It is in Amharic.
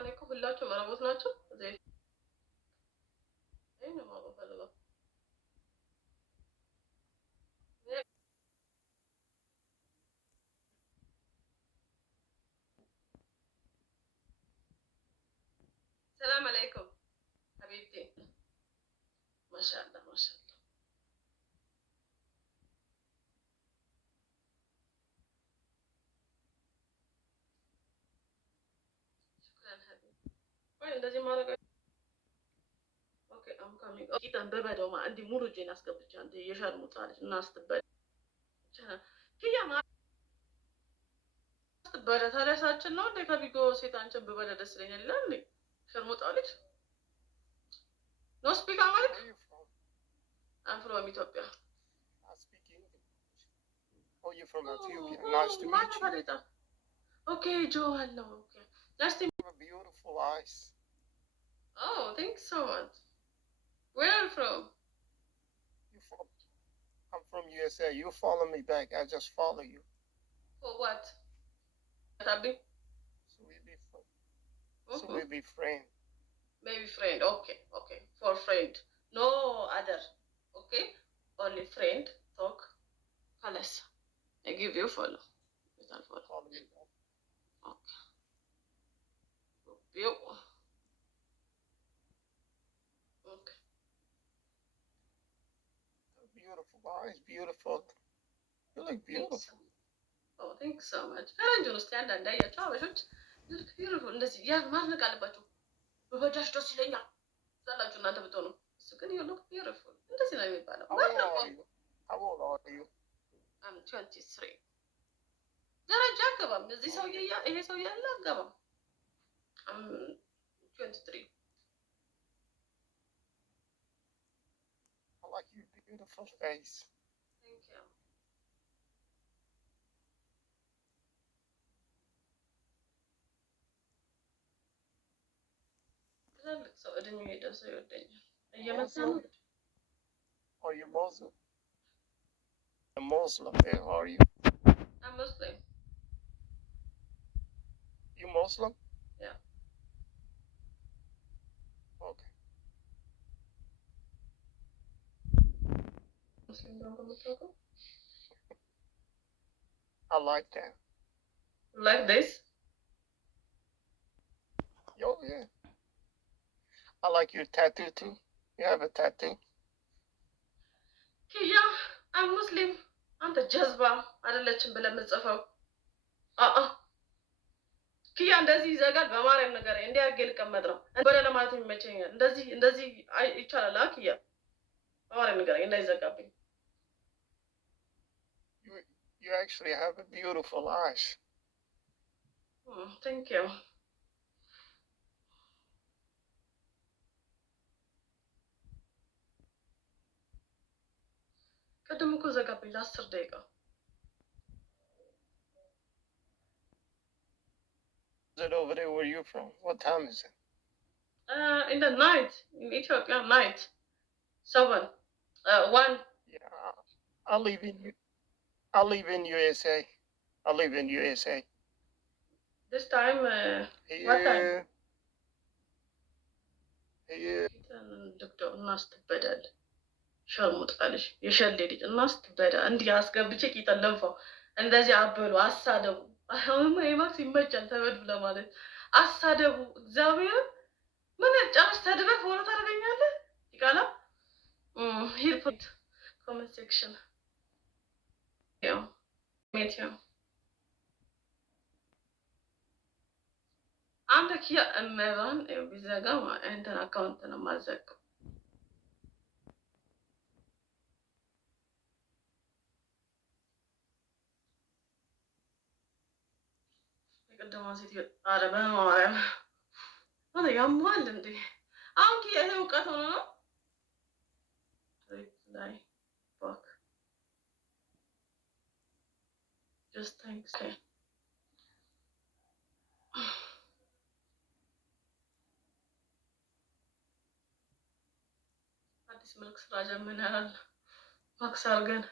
እኔ እኮ ሁላችሁም አረቦት ናቸው። እዚህ ነው ማውቀው ፈልገው ሰላም አለይኩም ሀቢብቲ ማሻአላ ማሻአላ ሽክራን ሀቢብ ወይ እንደዚህ ማድረግ ኦኬ አም ካሚንግ ቂጠን በበደው ማ እንዲ ሙሉ እጄን አስገብቻ እንደ የሸርሙጣ ልጅ እና ስትበል ኪያ ስትበለ ታዲያሳችን ነው እንደ ከቢጎ ሴት አንቺን ብበለ ደስ ይለኛል ይላል እንዴ ሸርሙጣ ልጅ ኖ ስፒክ አማሪክ I'm from Ethiopia. I speak English. Oh, you're from Ethiopia. Nice to meet you. Okay, Joe, hello. Okay. Nice to meet you. You have beautiful eyes. Oh, thanks so much. Where are you from? I'm from USA. You follow me back. I just follow you. For what? Tabi? So we be friends. Maybe friend. Okay, okay. For friend. No other. Okay? Only friend. Talk. Halas. I give you follow. You can follow. Follow me back. Okay. You. Okay. Beautiful eyes. Beautiful. You look beautiful. Oh, thanks so much. I don't understand that. You look beautiful. Yeah, ማድነቅ አለባችሁ። በበዳሽ ደስ ይለኛል ስላላችሁ እናንተ ብትሆኑ እሱ ግን you look beautiful እንደዚህ ነው የሚባለው። How old are you? I'm 23. ደረጃ አገባም እዚህ ሰውዬ ይሄ ሰውዬ ያለ አገባም። I'm 23. I like your beautiful face. Thank you. ትላልቅ ሰው እድሜ ሄደ ሰው ይወደኛል። እየመጣ ነው። Are you Muslim? A Muslim, are you? I'm Muslim. You Muslim? Yeah. Okay. Muslim don't go to I like that. Like this? Oh, yeah. I like your tattoo too. You have a tattoo? Yeah, I'm Muslim. አንተ ጀዝባ አይደለችም ብለህ የምትጽፈው ኪያ እንደዚህ ይዘጋል። በማርያም ነገር እንዲህ አድርጌ ልቀመጥ ነው በለ ለማለት ይመቸኛል። እንደዚህ ይቻላል። ኪያ በማርያም ነገር እንዳይዘጋብኝ። You actually have a beautiful eyes. Thank you. ቅድም እኮ ዘጋብኝ ለ10 ደቂቃ። Is it over there where you're from? What time is it? In the night, in Ethiopia, night. 7, 1. Yeah, I live in USA. I live in USA. This time, what time? Here. Doctor, እናስትበዳል ሸርሙጣልሽ የሸሌ ልጅ እናስትበዳ እንዲህ አስገብቼ ቂጠን ለንፋው እንደዚህ አበሉ አሳደቡ። አሁን ማክስ ይመቻል ተበዱ ለማለት አሳደቡ። እግዚአብሔር ምን ጨርስ ተድበህ ፎሎ ታደርገኛለህ ይቃላ ሂር ፑት ኮሜንት ሴክሽን ያው ሜቲዮ አንተ ኪያ እመባን ቢዘጋ እንትን አካውንት ነው ማዘጋው። ቅድማ ሴት ኧረ በማርያም ሆነ ያሟል እንዴ አሁን ኪያ ይሄ እውቀት ሆኖ ነው ላይ ባክ ጀስት ታንክስ አዲስ መልክ ስራ ጀምረናል ማክስ አድርገን